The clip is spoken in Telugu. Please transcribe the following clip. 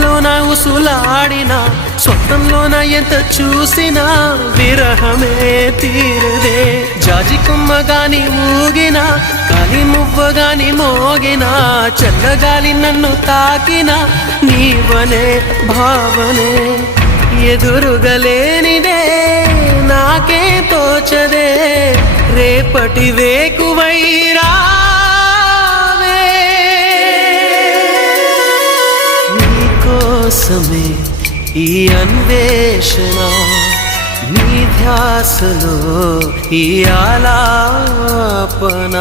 ఊహల్లోన ఉసులాడినా స్వప్నంలోన ఎంత చూసినా విరహమే తీరదే. జాజి కొమ్మగాని ఊగినా కాలి మువ్వగాని మోగినా చల్లగాలి నన్ను తాకినా నీవనే భావనే ఎదురుగలేనిదే నాకే తోచదే. రేపటి వేకువైరా నీకోసమే ఈ అన్వేషణ, నీ ధ్యాసలో ఈ ఆలాపన.